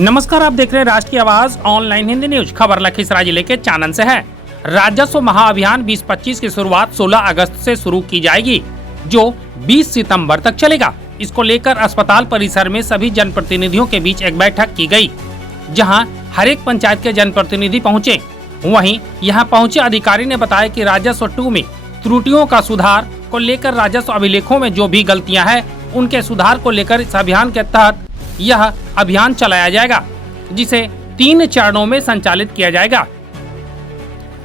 नमस्कार, आप देख रहे हैं राष्ट्रीय आवाज ऑनलाइन हिंदी न्यूज। खबर लखीसराय जिले के चानन से है। राजस्व महाअभियान 2025 की शुरुआत 16 अगस्त से शुरू की जाएगी, जो 20 सितंबर तक चलेगा। इसको लेकर अस्पताल परिसर में सभी जनप्रतिनिधियों के बीच एक बैठक की गई, जहां हर एक पंचायत के जनप्रतिनिधि पहुंचे। वहीं यहां पहुंचे अधिकारी ने बताया कि राजस्व 2 में त्रुटियों का सुधार को लेकर राजस्व अभिलेखों में जो भी गलतियां हैं, उनके सुधार को लेकर इस अभियान के तहत यह अभियान चलाया जाएगा, जिसे 3 चरणों में संचालित किया जाएगा,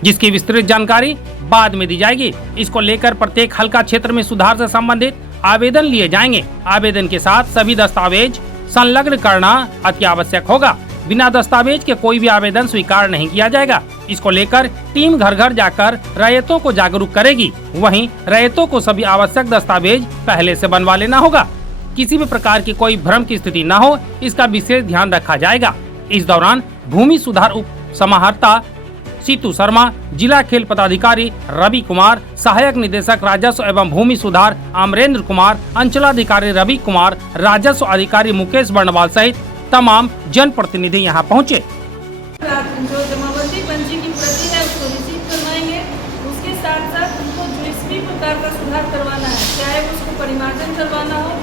जिसकी विस्तृत जानकारी बाद में दी जाएगी। इसको लेकर प्रत्येक हल्का क्षेत्र में सुधार से संबंधित आवेदन लिए जाएंगे। आवेदन के साथ सभी दस्तावेज संलग्न करना अति आवश्यक होगा। बिना दस्तावेज के कोई भी आवेदन स्वीकार नहीं किया जाएगा। इसको लेकर टीम घर घर जाकर रैयतों को जागरूक करेगी। वहीं रैयतों को सभी आवश्यक दस्तावेज पहले से बनवा लेना होगा। किसी भी प्रकार की कोई भ्रम की स्थिति न हो, इसका विशेष ध्यान रखा जाएगा। इस दौरान भूमि सुधार उप समाहर्ता सीतू शर्मा, जिला खेल पदाधिकारी रवि कुमार, सहायक निदेशक राजस्व एवं भूमि सुधार अमरेंद्र कुमार, अंचलाधिकारी रवि कुमार, राजस्व अधिकारी मुकेश बर्णवाल सहित तमाम जनप्रतिनिधि यहां पहुंचे। जो जमाबंदी पंजी की प्रति है उसको रिसीव करवाएंगे। उसके साथ साथ उनको जिस भी प्रकार का सुधार करवाना है, चाहे उसको परिमार्जन करवाना हो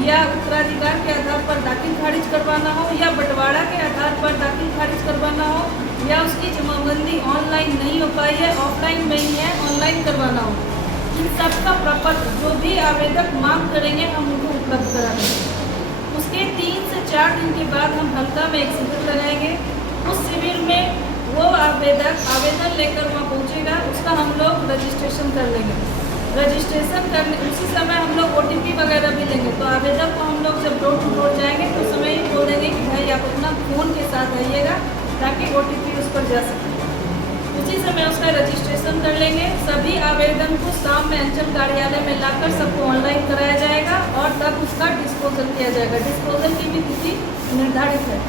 या उत्तराधिकार के आधार पर दाखिल खारिज करवाना हो या बंटवारा के आधार पर दाखिल खारिज करवाना हो या उसकी जमाबंदी ऑनलाइन नहीं हो पाई है, ऑफलाइन में ही है, ऑनलाइन करवाना हो, इन सब का प्रपत्र जो भी आवेदक मांग करेंगे हम उनको उपलब्ध करा देंगे। उसके 3 से 4 दिन के बाद हम हल्का में एक शिविर लगाएंगे। उस शिविर में वो आवेदक आवेदन लेकर वहाँ पहुँचेगा, उसका हम लोग रजिस्ट्रेशन कर लेंगे। रजिस्ट्रेशन करने उसी समय हम लोग OTP वगैरह भी लेंगे। तो आवेदक को हम लोग जब डोर टू डोर जाएंगे तो उस समय ही बोल देंगे कि भाई आप अपना फ़ोन के साथ आइएगा ताकि OTP उस पर जा सके। उसी समय उसका रजिस्ट्रेशन कर लेंगे। सभी आवेदन को शाम में अंचल कार्यालय में लाकर सबको ऑनलाइन कराया जाएगा और तब उसका डिस्पोजल किया जाएगा। डिस्पोजल की भी तिथि निर्धारित है।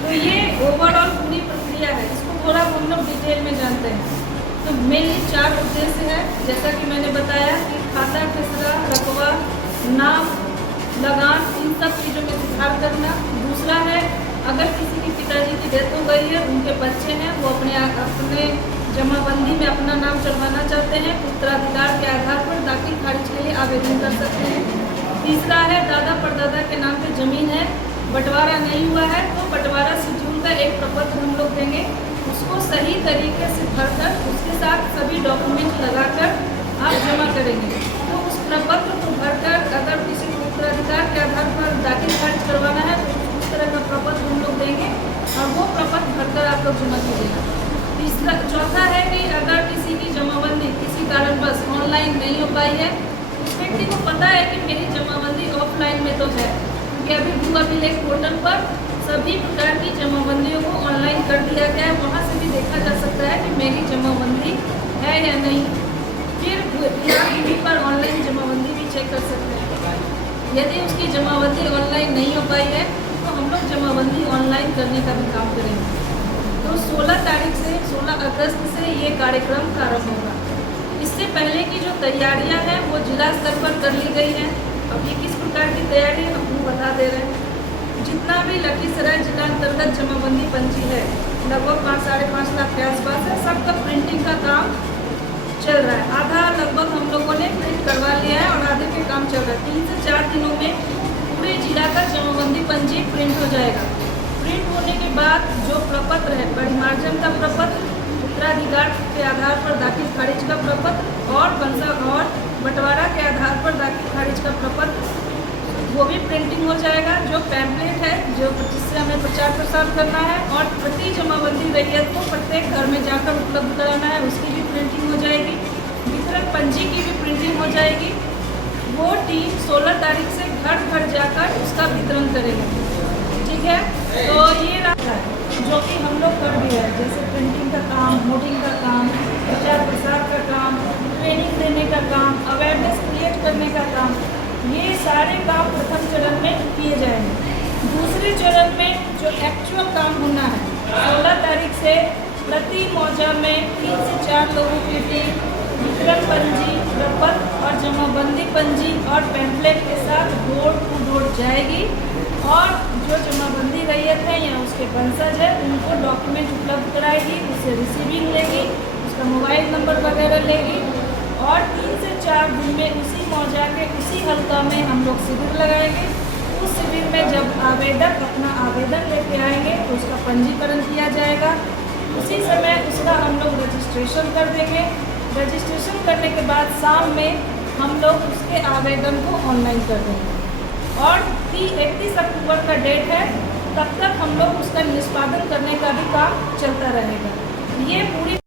तो ये ओवरऑल पूरी प्रक्रिया है। इसको थोड़ा हम लोग डिटेल में जानते हैं। तो मेनली 4 उद्देश्य है, जैसा कि मैंने बताया कि खाता खसरा, रकबा, नाम, लगान, इन सब चीज़ों में सुधार करना। दूसरा है, अगर किसी के पिताजी की डेथ हो गई है, उनके बच्चे हैं, वो अपने जमाबंदी में अपना नाम चढ़वाना चाहते हैं, उत्तराधिकार के आधार पर दाखिल खारिज के लिए आवेदन कर सकते हैं। तीसरा है, दादा परदादा के नाम पे ज़मीन है, बंटवारा नहीं हुआ है, तो बंटवारा शेड्यूल का एक प्रपत्र हम लोग देंगे। उसको सही तरीके से भरकर उसके साथ सभी डॉक्यूमेंट लगाकर आप जमा करेंगे। तो उस प्रपत्र को भरकर अगर किसी को उत्तराधिकार के आधार पर दाखिल खारिज करवाना है तो उस तरह का प्रपत्र हम लोग देंगे और वो प्रपत्र भरकर आप लोग जमा कीजिएगा। चौथा है कि अगर किसी की जमाबंदी किसी कारणवश ऑनलाइन नहीं हो पाई है, उस व्यक्ति को पता है कि मेरी जमाबंदी ऑफलाइन में तो है, क्योंकि अभी भू अभिलेख पोर्टल पर सभी प्रकार की जमाबंदियों को ऑनलाइन कर दिया गया है। वहाँ से भी देखा जा सकता है कि मेरी जमाबंदी है या नहीं। फिर टीवी पर ऑनलाइन जमाबंदी भी चेक कर सकते हैं। यदि उसकी जमाबंदी ऑनलाइन नहीं हो पाई है तो हम लोग जमाबंदी ऑनलाइन करने का भी काम करेंगे। तो 16 तारीख से 16 अगस्त से ये कार्यक्रम प्रारंभ होगा। इससे पहले की जो तैयारियाँ हैं वो जिला स्तर पर कर ली गई हैं। अभी किस प्रकार की तैयारी हम बता दे रहे हैं। जितना भी लखीसराय जिला अंतर्गत जमाबंदी पंजी है, लगभग 5-5.5 लाख के आसपास है, सबका प्रिंटिंग का काम चल रहा है। आधा लगभग हम लोगों ने प्रिंट करवा लिया है और आधे पे काम चल रहा है। 3 से 4 दिनों में पूरे जिला का जमाबंदी पंजी प्रिंट हो जाएगा। प्रिंट होने के बाद जो प्रपत्र है, परिमार्जन का प्रपत्र, उत्तराधिकार के आधार पर दाखिल खारिज का प्रपत्र और बंटवारा के आधार पर दाखिल खारिज का प्रपत्र, वो भी प्रिंटिंग हो जाएगा। जो पैम्पलेट है जिससे हमें प्रचार प्रसार करना है और प्रति जमाबंदी रैयत को प्रत्येक घर में जाकर उपलब्ध कराना है, उसकी भी प्रिंटिंग हो जाएगी। वितरण पंजी की भी प्रिंटिंग हो जाएगी। वो टीम 16 तारीख से घर घर जाकर उसका वितरण करेगी। ठीक है, तो ये रहा है जो कि हम लोग कर दिया है, जैसे प्रिंटिंग का काम, होर्डिंग का काम, प्रचार प्रसार का काम, ट्रेनिंग देने का काम, अवेयरनेस क्रिएट करने का काम, ये सारे काम प्रथम चरण में किए जाएंगे। दूसरे चरण में जो एक्चुअल काम होना है, 16 तारीख से प्रति मौजा में 3 से 4 लोगों की टीम वितरण पंजी, प्रपत्र और जमाबंदी पंजी और पैम्पलेट के साथ डोर टू डोर जाएगी और जो जमाबंदी रैयत है या उसके वंशज है उनको डॉक्यूमेंट उपलब्ध कराएगी, उससे रिसीविंग लेगी, उसका मोबाइल नंबर वगैरह लेगी और 3 से 4 दिन में उसी मौजा के उसी हल्का में हम लोग शिविर लगाएंगे। उस शिविर में जब आवेदक अपना आवेदन लेके आएंगे तो उसका पंजीकरण किया जाएगा। उसी समय उसका हम लोग रजिस्ट्रेशन कर देंगे। रजिस्ट्रेशन करने के बाद शाम में हम लोग उसके आवेदन को ऑनलाइन कर देंगे और 31 अक्टूबर का डेट है, तब तक हम लोग उसका निष्पादन करने का भी काम चलता रहेगा। ये पूरी